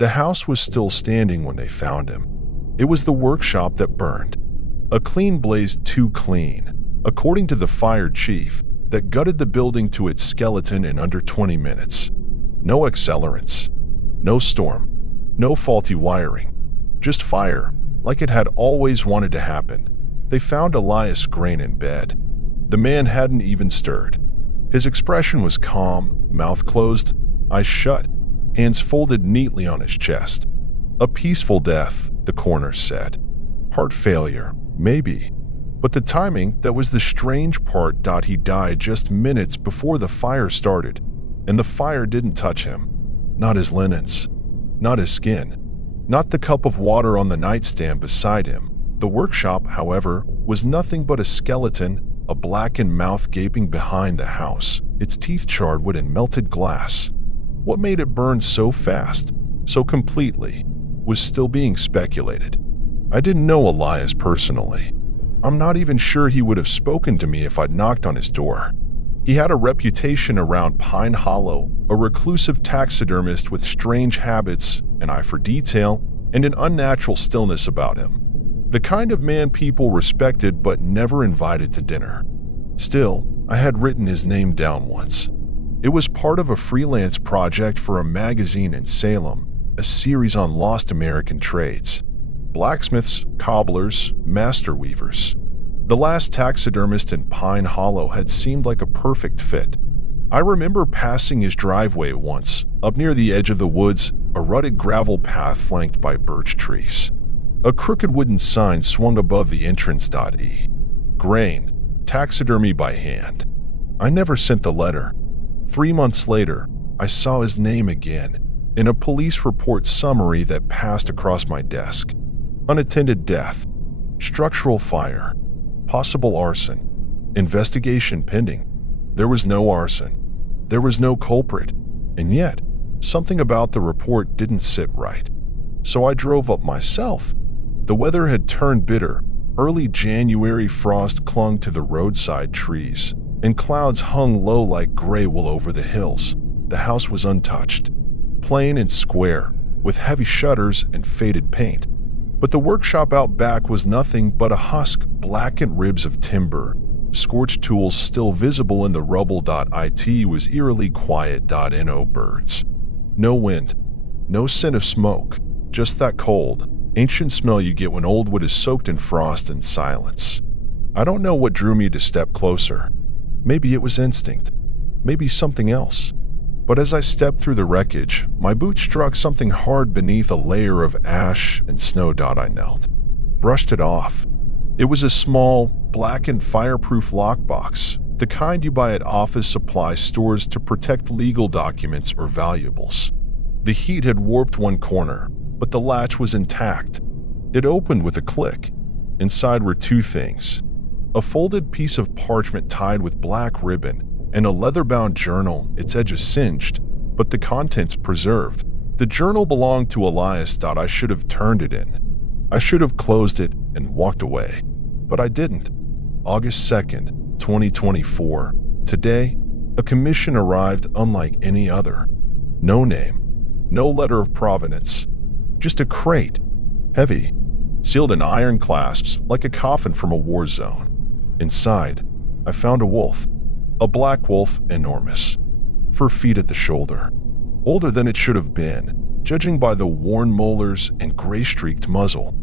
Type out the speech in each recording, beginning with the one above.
The house was still standing when they found him. It was the workshop that burned. A clean blaze, too clean, according to the fire chief, that gutted the building to its skeleton in under 20 minutes. No accelerants, no storm, no faulty wiring, just fire, like it had always wanted to happen. They found Elias Grain in bed. The man hadn't even stirred. His expression was calm, mouth closed, eyes shut, hands folded neatly on his chest. A peaceful death, the coroner said. Heart failure, maybe. But the timing, that was the strange part. He died just minutes before the fire started, and the fire didn't touch him. Not his linens, not his skin, not the cup of water on the nightstand beside him. The workshop, however, was nothing but a skeleton, a blackened mouth gaping behind the house, its teeth charred wood and melted glass. What made it burn so fast, so completely, was still being speculated. I didn't know Elias personally. I'm not even sure he would have spoken to me if I'd knocked on his door. He had a reputation around Pine Hollow, a reclusive taxidermist with strange habits, an eye for detail, and an unnatural stillness about him. The kind of man people respected but never invited to dinner. Still, I had written his name down once. It was part of a freelance project for a magazine in Salem, a series on lost American trades. Blacksmiths, cobblers, master weavers. The last taxidermist in Pine Hollow had seemed like a perfect fit. I remember passing his driveway once, up near the edge of the woods, a rutted gravel path flanked by birch trees. A crooked wooden sign swung above the entrance. E. Grain, taxidermy by hand. I never sent the letter. 3 months later, I saw his name again in a police report summary that passed across my desk. Unattended death, structural fire, possible arson, investigation pending. There was no arson. There was no culprit. And yet, something about the report didn't sit right. So I drove up myself. The weather had turned bitter. Early January frost clung to the roadside trees, and clouds hung low like gray wool over the hills. The house was untouched, plain and square, with heavy shutters and faded paint. But the workshop out back was nothing but a husk, blackened ribs of timber, scorched tools still visible in the rubble. It was eerily quiet. No birds. No wind. No scent of smoke. Just that cold, ancient smell you get when old wood is soaked in frost and silence. I don't know what drew me to step closer. Maybe it was instinct. Maybe something else. But as I stepped through the wreckage, my boot struck something hard beneath a layer of ash and snow. I knelt, brushed it off. It was a small, blackened fireproof lockbox, the kind you buy at office supply stores to protect legal documents or valuables. The heat had warped one corner, but the latch was intact. It opened with a click. Inside were two things: a folded piece of parchment tied with black ribbon, and a leather-bound journal, its edges singed, but the contents preserved. The journal belonged to Elias. I should have turned it in. I should have closed it and walked away. But I didn't. August 2nd, 2024. Today, a commission arrived unlike any other. No name, no letter of provenance. Just a crate, heavy, sealed in iron clasps like a coffin from a war zone. Inside, I found a wolf. A black wolf, enormous, 4 feet at the shoulder. Older than it should have been, judging by the worn molars and gray-streaked muzzle.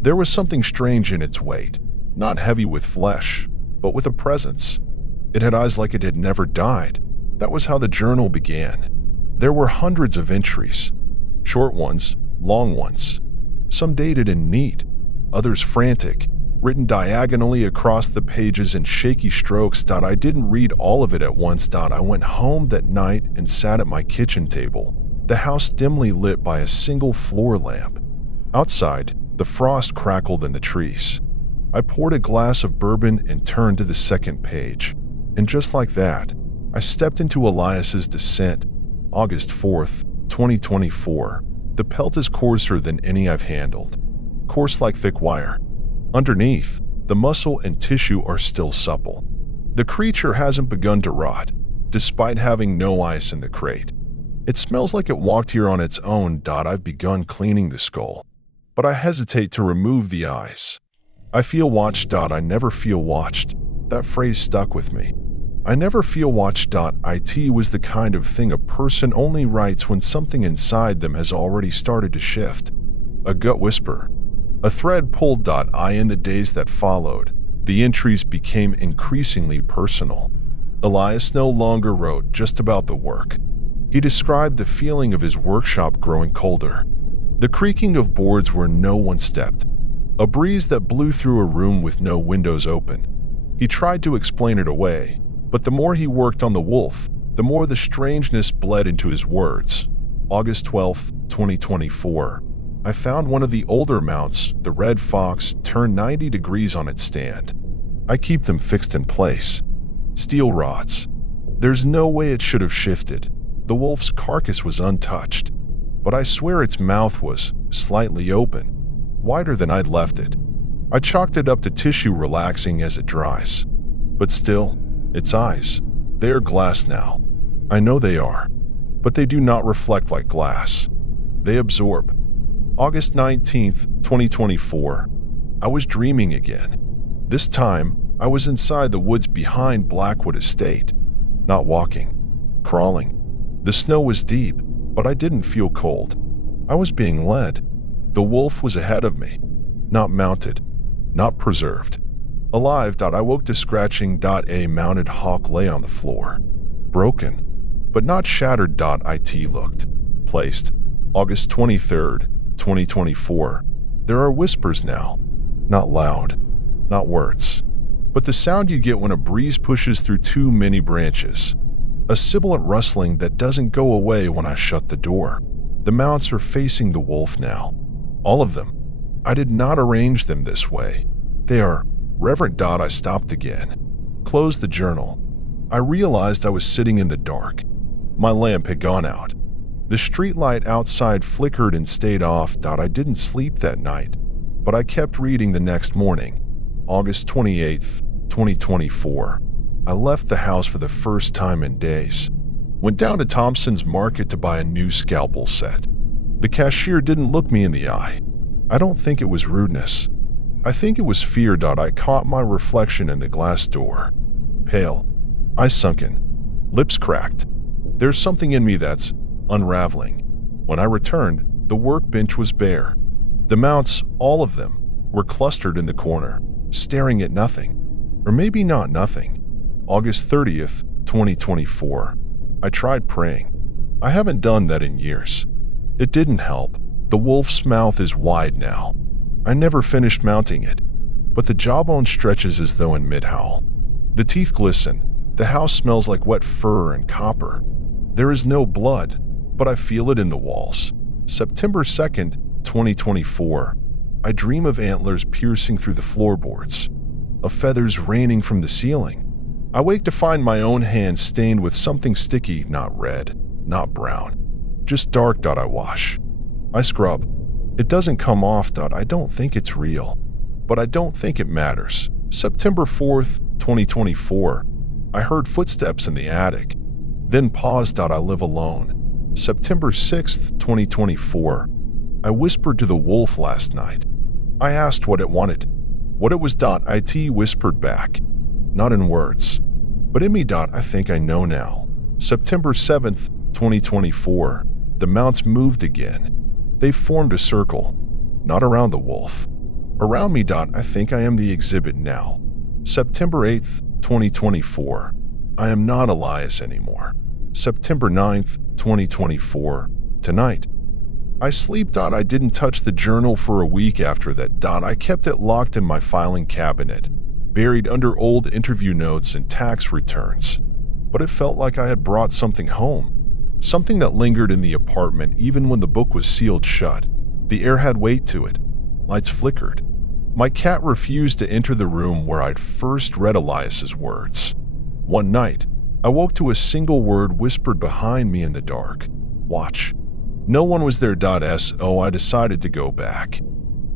There was something strange in its weight, not heavy with flesh, but with a presence. It had eyes like it had never died. That was how the journal began. There were hundreds of entries, short ones, long ones, some dated and neat, others frantic, written diagonally across the pages in shaky strokes. I didn't read all of it at once. I went home that night and sat at my kitchen table, the house dimly lit by a single floor lamp. Outside, the frost crackled in the trees. I poured a glass of bourbon and turned to the second page. And just like that, I stepped into Elias's descent. August 4th, 2024. The pelt is coarser than any I've handled. Coarse like thick wire. Underneath, the muscle and tissue are still supple. The creature hasn't begun to rot, despite having no ice in the crate. It smells like it walked here on its own. I've begun cleaning the skull, but I hesitate to remove the eyes. I feel watched. I never feel watched. That phrase stuck with me. I never feel watched. It was the kind of thing a person only writes when something inside them has already started to shift. A gut whisper. A thread pulled. In the days that followed, the entries became increasingly personal. Elias no longer wrote just about the work. He described the feeling of his workshop growing colder, the creaking of boards where no one stepped, a breeze that blew through a room with no windows open. He tried to explain it away, but the more he worked on the wolf, the more the strangeness bled into his words. August 12, 2024. I found one of the older mounts, the red fox, turned 90 degrees on its stand. I keep them fixed in place. Steel rods. There's no way it should have shifted. The wolf's carcass was untouched, but I swear its mouth was slightly open, wider than I'd left it. I chalked it up to tissue relaxing as it dries. But still, its eyes, they are glass now. I know they are, but they do not reflect like glass. They absorb. August 19th, 2024. I was dreaming again. This time, I was inside the woods behind Blackwood estate. Not walking, crawling. The snow was deep, but I didn't feel cold. I was being led. The wolf was ahead of me. Not mounted, not preserved. Alive. I woke to scratching. A mounted hawk lay on the floor. Broken, but not shattered. It looked placed. August 23rd, 2024. There are whispers now. Not loud, not words, but the sound you get when a breeze pushes through too many branches. A sibilant rustling that doesn't go away when I shut the door. The mounts are facing the wolf now. All of them. I did not arrange them this way. They are reverent. I stopped again. Closed the journal. I realized I was sitting in the dark. My lamp had gone out. The streetlight outside flickered and stayed off. I didn't sleep that night, but I kept reading the next morning. August 28th, 2024. I left the house for the first time in days. Went down to Thompson's Market to buy a new scalpel set. The cashier didn't look me in the eye. I don't think it was rudeness. I think it was fear. I caught my reflection in the glass door. Pale, eyes sunken, lips cracked. There's something in me that's unraveling. When I returned, the workbench was bare. The mounts, all of them, were clustered in the corner, staring at nothing. Or maybe not nothing. August 30th, 2024. I tried praying. I haven't done that in years. It didn't help. The wolf's mouth is wide now. I never finished mounting it, but the jawbone stretches as though in mid-howl. The teeth glisten. The house smells like wet fur and copper. There is no blood, but I feel it in the walls. September 2nd, 2024. I dream of antlers piercing through the floorboards, of feathers raining from the ceiling. I wake to find my own hand stained with something sticky, not red, not brown, just dark. I wash. I scrub. It doesn't come off. I don't think it's real, but I don't think it matters. September 4th, 2024. I heard footsteps in the attic, then paused. I live alone. September 6th, 2024. I whispered to the wolf last night. I asked what it wanted, what it was. It whispered back, not in words, but in me. I think I know now. September 7th, 2024. The mounts moved again. They formed a circle, not around the wolf. Around me. I think I am the exhibit now. September 8th, 2024. I am not Elias anymore. September 9th, 2024. Tonight. I sleep. I didn't touch the journal for a week after that. I kept it locked in my filing cabinet, buried under old interview notes and tax returns. But it felt like I had brought something home. Something that lingered in the apartment even when the book was sealed shut. The air had weight to it. Lights flickered. My cat refused to enter the room where I'd first read Elias's words. One night, I woke to a single word whispered behind me in the dark. Watch. No one was there. So I decided to go back.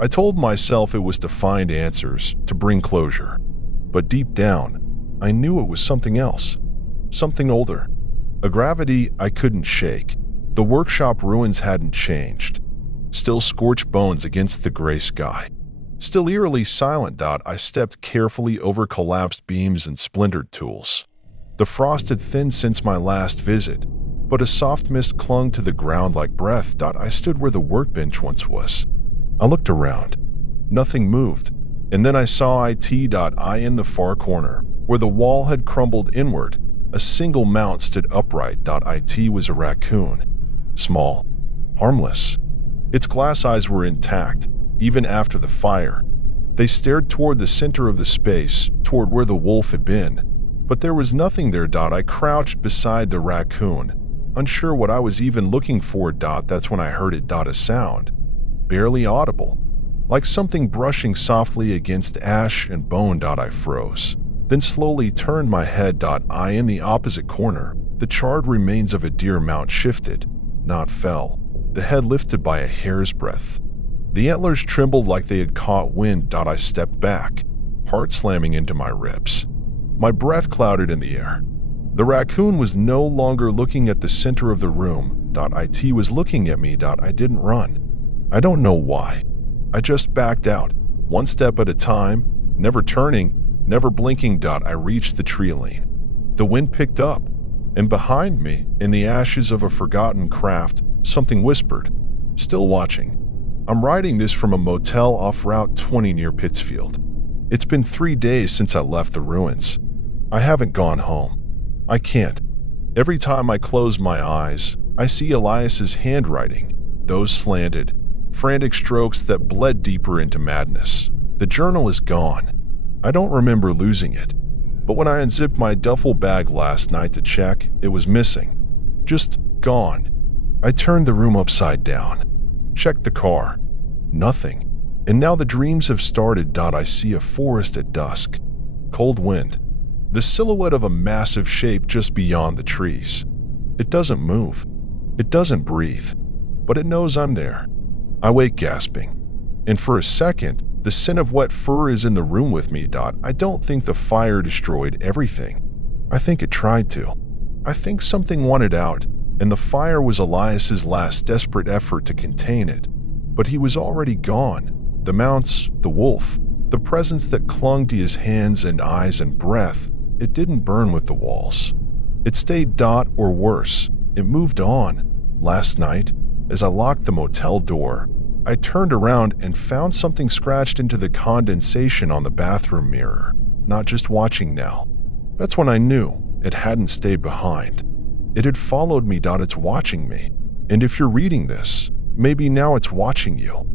I told myself it was to find answers, to bring closure. But deep down, I knew it was something else. Something older. A gravity I couldn't shake. The workshop ruins hadn't changed. Still scorched bones against the gray sky. Still eerily silent. I stepped carefully over collapsed beams and splintered tools. The frost had thinned since my last visit, but a soft mist clung to the ground like breath. I stood where the workbench once was. I looked around. Nothing moved, and then I saw it. In the far corner, where the wall had crumbled inward, a single mount stood upright. It was a raccoon. Small, harmless. Its glass eyes were intact, even after the fire. They stared toward the center of the space, toward where the wolf had been. But there was nothing there. I crouched beside the raccoon, unsure what I was even looking for. That's when I heard it. A sound, barely audible, like something brushing softly against ash and bone. I froze, then slowly turned my head. In the opposite corner, the charred remains of a deer mount shifted, not fell, the head lifted by a hair's breadth. The antlers trembled like they had caught wind. I stepped back, heart slamming into my ribs. My breath clouded in the air. The raccoon was no longer looking at the center of the room. It was looking at me. I didn't run. I don't know why. I just backed out, one step at a time, never turning, never blinking. I reached the tree lane. The wind picked up, and behind me, in the ashes of a forgotten craft, something whispered, "Still watching." I'm writing this from a motel off Route 20 near Pittsfield. It's been 3 days since I left the ruins. I haven't gone home. I can't. Every time I close my eyes, I see Elias's handwriting, those slanted, frantic strokes that bled deeper into madness. The journal is gone. I don't remember losing it, but when I unzipped my duffel bag last night to check, it was missing. Just gone. I turned the room upside down, checked the car. Nothing. And now the dreams have started. I see a forest at dusk. Cold wind. The silhouette of a massive shape just beyond the trees. It doesn't move. It doesn't breathe. But it knows I'm there. I wake gasping. And for a second, the scent of wet fur is in the room with me. I don't think the fire destroyed everything. I think it tried to. I think something wanted out, and the fire was Elias's last desperate effort to contain it. But he was already gone. The mounts, the wolf, the presence that clung to his hands and eyes and breath, it didn't burn with the walls. It stayed. Or worse, it moved on. Last night, as I locked the motel door, I turned around and found something scratched into the condensation on the bathroom mirror, not just watching now. That's when I knew it hadn't stayed behind. It had followed me. It's watching me. And if you're reading this, maybe now it's watching you.